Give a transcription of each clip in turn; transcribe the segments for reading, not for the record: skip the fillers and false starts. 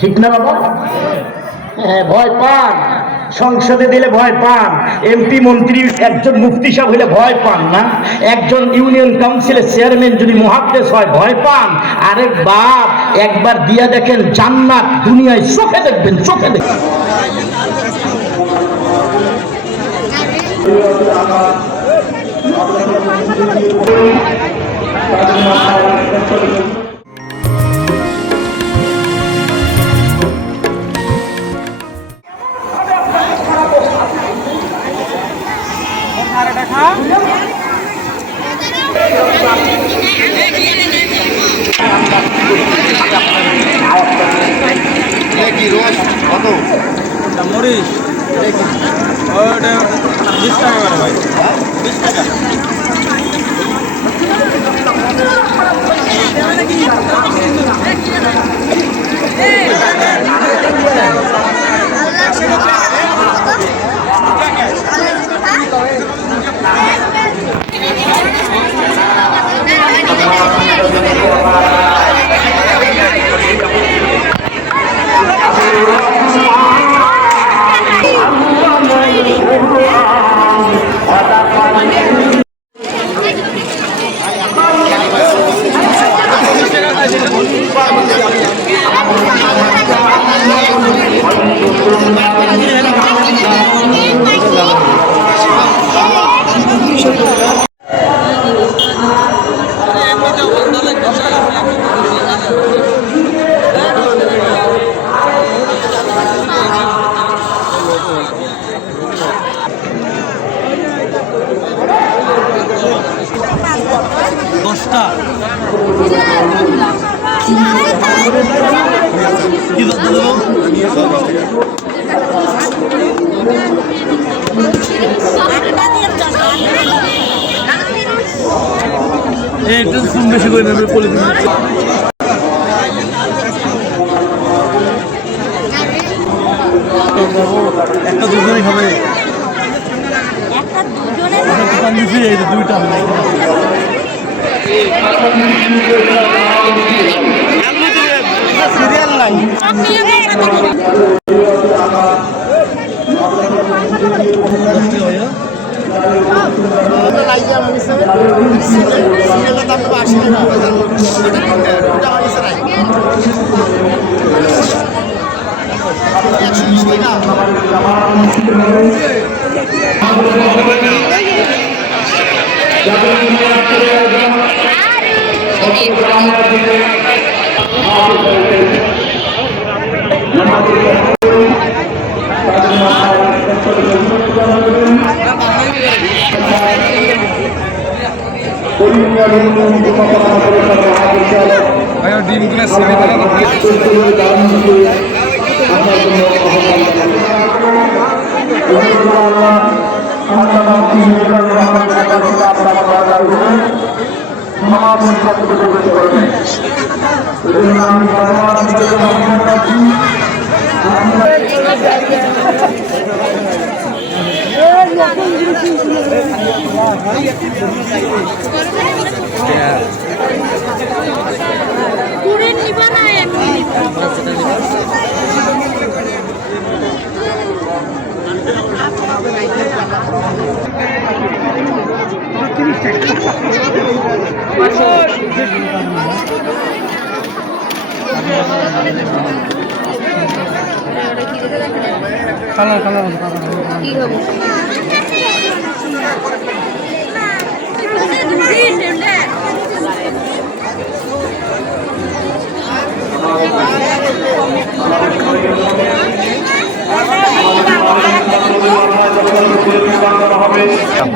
ঠিক না বাবা? হ্যাঁ, ভয় পান। সংসদে দিলে ভয় পান, এমপি মন্ত্রী একজন মুফতি সাহেব হইলে ভয় পান না, একজন ইউনিয়ন কাউন্সিলের চেয়ারম্যান যদি মুহাদ্দিস হয় ভয় পান। আরে বাপ, একবার দিয়া দেখেন জান্নাত দুনিয়ায় চোখে দেখবেন, চোখে দেখবেন। মরিচ 20 টাকা করে ভাই, 20 টাকা। একটু কম বেশি করে নেবে পলিথিন। একটা দুজনেই খাবে, দুইটা সিরিয়াল নাই। ডিমগুলো সেভে কালার কালার কি হবে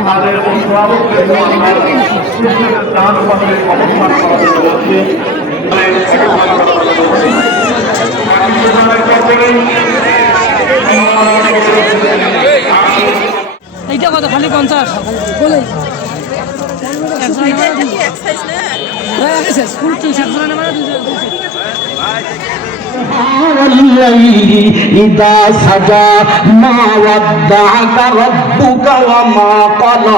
তাদের অভিভাবকদের ডান পাশে অবস্থান করাতে বলছে। এইটা কত? খালি 50 বলে স্কুল টিউশন ওয়াল-লাইলি ইযা সাজা মা ওয়াদ্দাআকা রাব্বুকা ওয়া মা ক্বালা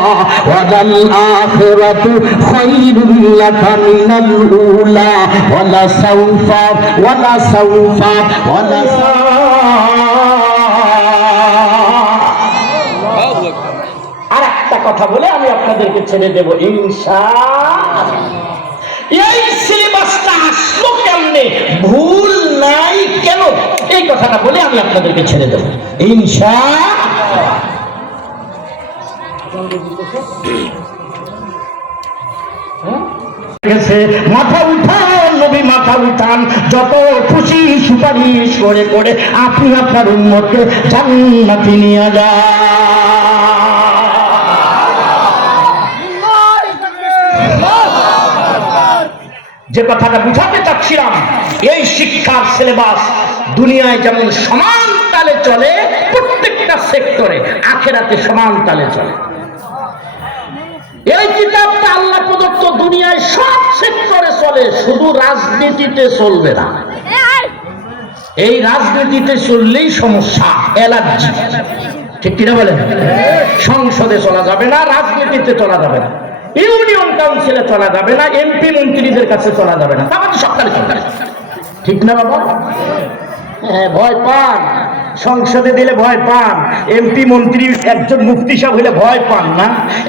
ওয়ালাল আখিরাতু খায়রুল লাকা মিনাল উলা ওয়ালা সাওফা আরেকটা কথা বলে আমি আপনাদেরকে ছেড়ে দেব ইনশাআল্লাহ। এই সিলেবাসটা আসলো কেমনে, ভুল নাই কেন, এই কথাটা বলে আমি আপনাদেরকে ছেড়ে দেব ইনশাআল্লাহ। মাথা উঠান নবী, মাথা উঠান, যত খুশি সুপারিশ করে করে আপনি আপনার উম্মতকে জান্নাতে নিয়ে যান। যে কথাটা বুঝাতে চাচ্ছিলাম, এই শিক্ষার সিলেবাস দুনিয়ায় যেমন সমান তালে চলে, প্রত্যেকটা সেক্টরে আখিরাতে সমান তালে চলে। এই কিতাবটা আল্লাহ প্রদত্ত দুনিয়ায় সব সেক্টরে চলে, শুধু রাজনীতিতে চলবে না। এই রাজনীতিতে চললেই সমস্যা, অ্যালার্জি, ঠিক কিনা বলেন? সংসদে চলা যাবে না, রাজনীতিতে চলা যাবে না, ইউনিয়ন কাউন্সিলে চলা যাবে না, এমপি মন্ত্রীদের কাছে চলা যাবে না, তাহলে সরকারে সরকারে, ঠিক না বাবা? হ্যাঁ, ভয় পান, সংসদে দিলে ভয় পান, এমপি মন্ত্রী একজন মুফতি সাহেব হলে ভয় পান না,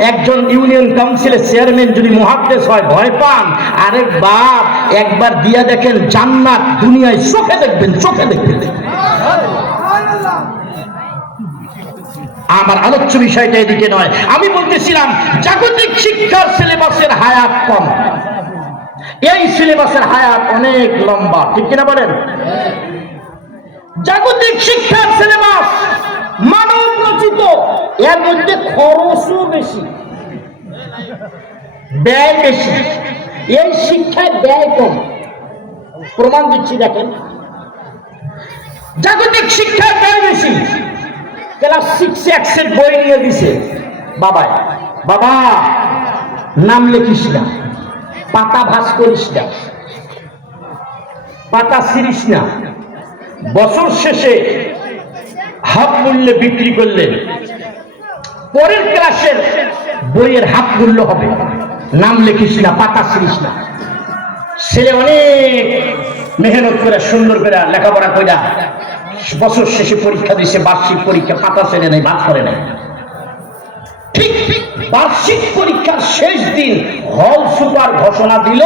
একজন ইউনিয়ন কাউন্সিলের চেয়ারম্যান যদি মুহাদ্দিস হয় ভয় পান। আরে বাপ, একবার দিয়া দেখেন জান্নাত দুনিয়ায় চোখে দেখবেন, চোখে দেখবেন। আমার আলোচ্য বিষয়টা এদিকে নয়, আমি বলতেছিলাম জাগতিক শিক্ষার সিলেবাসের হায়াত কম, এই সিলেবাসের হায়াত অনেক লম্বা, ঠিক কিনা বলেন? জাগতিক শিক্ষার সিলেবাস মানব রচিত, এর মধ্যে খরচও বেশি, ব্যয় বেশি। এই শিক্ষায় ব্যয় কম, প্রমাণ দিচ্ছি দেখেন। জাগতিক শিক্ষায় ব্যয় বেশি। ক্লাস 6 এর বই নিয়ে দিছে বাবায়, বাবা নাম লিখিস না, পাতা ভাঁজ করিস না, পাতা ছিঁড়িস না, বছর শেষে হাফ মূল্যে বিক্রি করলে পরের ক্লাসের বইয়ের হাফ মূল্য হবে, নাম লিখিস না, পাতা ছিঁড়িস না। ছেলে অনেক মেহনত করে সুন্দর করে লেখাপড়া করে বছর শেষে পরীক্ষা দিছে, বার্ষিক পরীক্ষা, পাতা ছেড়ে নেই, ভাত করে নেই। ঠিক বার্ষিক পরীক্ষার শেষ দিন হল সুপার ঘোষণা দিল,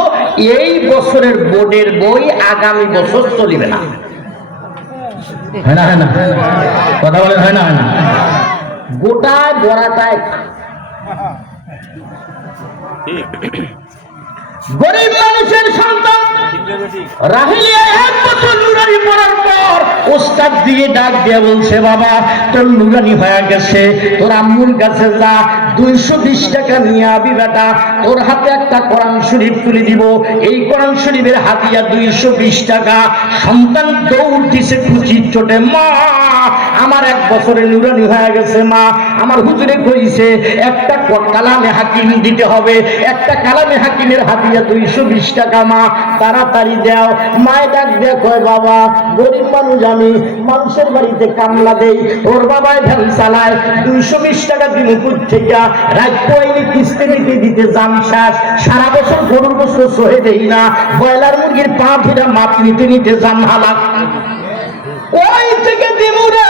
এই বছরের বোর্ডের বই আগামী বছর চলিবে না। হয় না? হয় না? কথা বলেন, হয় না? হয় না? গোটায় বড়াটায় গরিব মানুষের সন্তান রাহিলিয়া 1 বছর নুরানি পড়ার পর ওস্তাদ দিয়ে ডাক দিয়ে বলছে, বাবা তোর নুরানি হয়ে গেছে, তোর আম্মুর কাছে যা, 220 টাকা নিয়ে আবি বেটা, তোর হাতে একটা কোরআন শরীফ তুলে দিব, এই কোরআন শরীফের হাতিয়া 220 টাকা। সন্তান দৌড় দিছে খুশির চোটে, মা আমার 1 বছরে নুরানি হয়ে গেছে, মা আমার হুজুরে কইছে একটা কালামে হাকিম দিতে হবে, একটা কালামে হাকিমের হাতিয়া 220 টাকা, মা তাড়াতাড়ি দাও। মায় ডাক দিয়ে কয়, বাবা গরিব মানুষ আমি, মানুষের বাড়িতে কামলা দেই, ওর বাবায় ভ্যান চালায়, 220 টাকা দিনপুর থেকে রাত পয়নি কিস্তি দিতে দিতে জাম শেষ, সারা বছর গরুর বছর সহে দেই না, ব্রয়লার মুরগির পা ফিরা মাপ নিতে নিতে জাম হালাক, ওই থেকে দিমুরে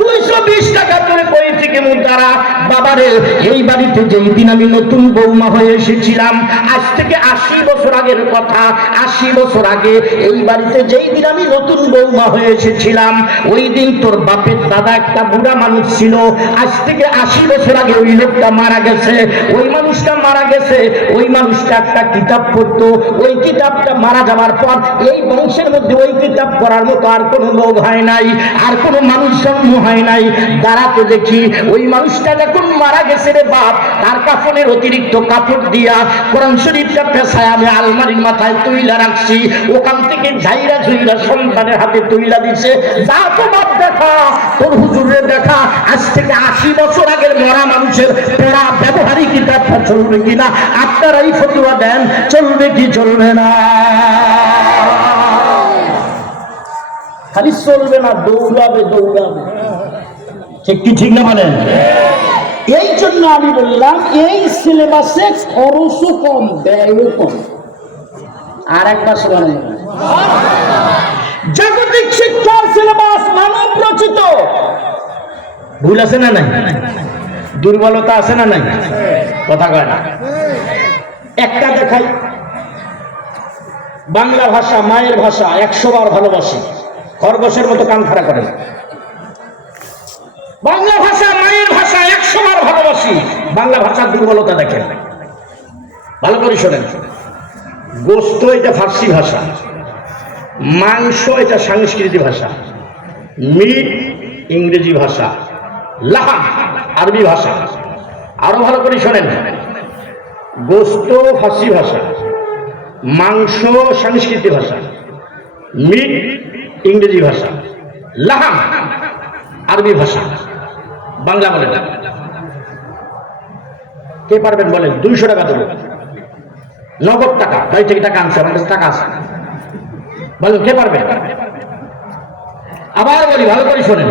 220 টাকা করে কই থেকে মুদারা। বাবারে এই বাড়িতে যেই দিন আমি নতুন বৌমা হয়ে এসেছিলাম, আজ থেকে 80 বছর আগের কথা, 80 বছর আগে এই বাড়িতে যেই দিন আমি নতুন বৌমা হয়ে এসেছিলাম, ওই দিন তোর বাপের দাদা একটা বুড়া মানুষ ছিল, আজ থেকে 80 বছর আগে ওই লোকটা মারা গেছে, ওই মানুষটা মারা গেছে, ওই মানুষটা একটা কিতাব পড়তো, ওই কিতাবটা মারা যাওয়ার পর এই বংশের মধ্যে ওই কিতাব পড়ার মতো আর কোনো লোক হয় নাই, আর কোনো মানুষ জন্ম হয় নাই। দাঁড়াতে দেখি ওই মানুষটা যখন মারা গেছে রে বাপ, তার কাফনের অতিরিক্ত কাপড় দিয়া কোরআন শরীফটা পেছায় আমি আলমারির মাথায় তুইলা রাখছি, ওখান থেকে ঝাইরা ঝুইরা সন্তানের হাতে তুইলা দিছে, যা তো বাপ দেখা, তোর হুজুরে দেখা, আজ থেকে 80 বছর আগের মরা মানুষের পড়া ব্যবহারিক কিতাবটা চলবে কিনা, আপনারাই ফতোয়া দেন, চলবে কি চলবে না। খালি চলবে না, দৌড়াবে দৌড়াবে। ঠিক কি ঠিক না বলেন? এই জন্য আমি বললাম এই সিলেবাসে খরচও কম, ব্যয়ও কম। আর একবার শোনা, জাগতিক শিক্ষার সিলেবাস মানব রচিত। ভুল আছে না নাই? দুর্বলতা আছে না নাই? কথা কয় না। একটা দেখাই, বাংলা ভাষা মায়ের ভাষা, 100 বার ভালোবাসি, খরগোশের মতো কান খাড়া করেন। বাংলা ভাষা মায়ের ভাষা, 100 বার ভালোবাসি। বাংলা ভাষার দুর্বলতা দেখেন, ভালো করে শোনেন। গোস্ত এটা ফার্সি ভাষা, মাংস এটা সংস্কৃত ভাষা, মিট ইংরেজি ভাষা, লাহাম আরবি ভাষা। আরো ভালো করে শোনেন, গোস্ত ফার্সি ভাষা, মাংস সংস্কৃত ভাষা, মিট ইংরেজি ভাষা, লাহাম আরবি ভাষা। বাংলা বলেন, কে পারবেন বলেন? 200 টাকা দেবো, নগদ টাকা। বাড়ি থেকে টাকা আনছে, আমার কাছে টাকা আছে। বলেন কে পারবেন? আবার বলি, ভালো করে শোনেন।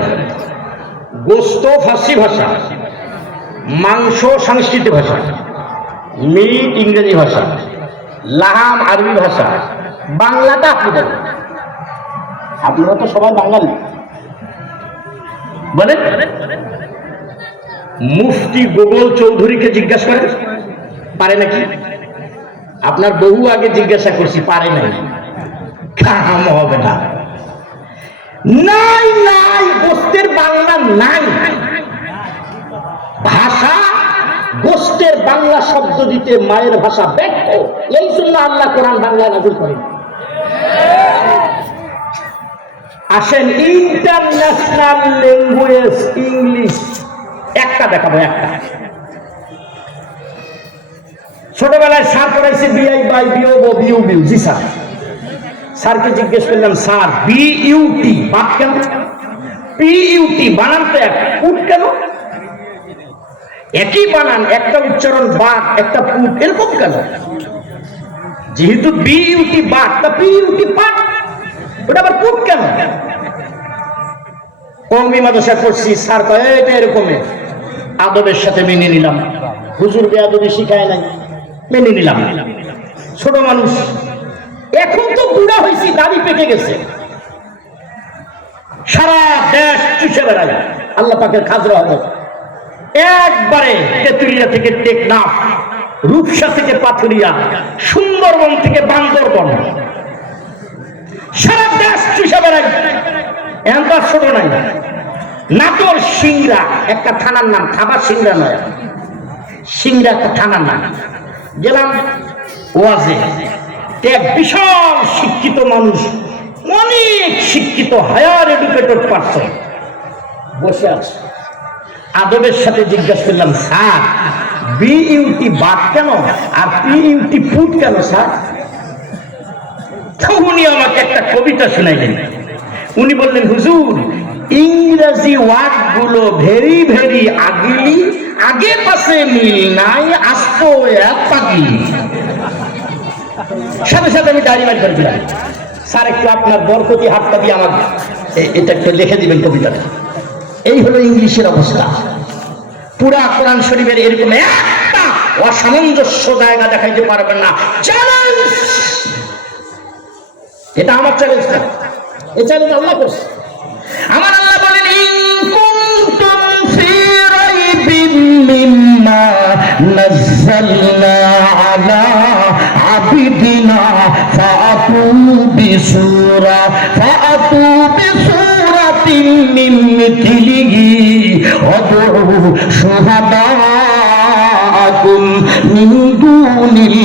গোস্ত ফার্সি ভাষা, মাংস সংস্কৃত ভাষা, মিট ইংরেজি ভাষা, লাহাম আরবি ভাষা। বাংলাটা আপনি বলেন, আপনারা তো সবাই বাঙালি। বলেন, মুফতি গোগল চৌধুরীকে জিজ্ঞাসা করেন পারে নাকি? আপনার বহু আগে জিজ্ঞাসা করছি, পারে নাই। কাম হবে না। নাই নাই, গোস্তের বাংলা নাই। ভাষা গোস্তের বাংলা শব্দ দিতে মায়ের ভাষা ব্যর্থ। এই জন্য আল্লাহ কোরআন বাংলায় নাযিল করেন। আসেন, ইন্টারন্যাশনাল ল্যাঙ্গুয়েজ ইংলিশ একটা দেখাবো, একটা। ছোটবেলায় স্যার পড়াইছে B I by B O B U B U. Ji sir. স্যারকে জিজ্ঞেস করলাম, স্যার বিইউটি বাদ কেন? পিইউটি বানান তো এক, পুট কেন? একই বানান, একটা উচ্চারণ বাদ, একটা পুট, এরকম কেন? যেহেতু বিইউটি বাদ, তা পিইউটি পাট, ওটা আবার পুট কেন? কওমি মাদ্রাসায় পড়ছি, স্যার কয় এটা এরকমই। আদবের সাথে মেনে নিলাম। হুজুর বেয়াদবি শিখায় নাই, মেনে নিলাম। ছোট মানুষ, এখন তো বুড়া হয়েছি, দাড়ি পেকে গেছে, সারা দেশ চুষে বেড়ায়। আল্লাহ পাকের খাজরা হবে। একবারে তেতুলিয়া থেকে টেকনাফ, রূপসা থেকে পাথুরিয়া, সুন্দরবন থেকে বান্দরবন, সারা দেশ চুষে বেড়ায়। এখন তো আর ছোট নাই। নাটোর সিংড়া একটা থানার নাম, খাবার সিংড়া নয়, সিংড়া একটা থানার নাম। গেলাম ওয়াজে, এক বিশাল শিক্ষিত মানুষ, অনেক শিক্ষিত, হায়ার এডুকেটেড পারসন বসে আছে। আদবের সাথে জিজ্ঞাসা করলাম, স্যার বিইউটি বাদ কেন আর পিইউটি পুট কেন স্যার? উনি আমাকে একটা কবিতা শোনাইলেন। উনি বললেন, হুজুর ইংরেজি ওয়ার্ড গুলো ভেরি ভেরি আগলি, আগে পাশে মিল নাই, আস্ত এক পাগলি। সাথে সাথে আমি ডায়রি মারি করে দিলাম, স্যার একটু আপনার বরকতি হাতটা দিয়ে আমার এটা একটু লিখে দিবেন কবিতাটা। এই হলো ইংলিশের অবস্থা। পুরা কোরআন শরীফের এরকম একটা অসামঞ্জস্য জায়গা দেখাইতে পারবেন না। চ্যালেঞ্জ, এটা আমার চ্যালেঞ্জ না, এই চ্যালেঞ্জ আল্লাহ করছে। আমার আল্লাহ বলেন, ইন কুনতুম ফি রাইবিন মিম্মা নাযালনা আলা আবিদিনা ফাআতু বিসূরাতিন মিন মিথলিহি ওয়াদউ শুহাদাআকুম মিন দুনিল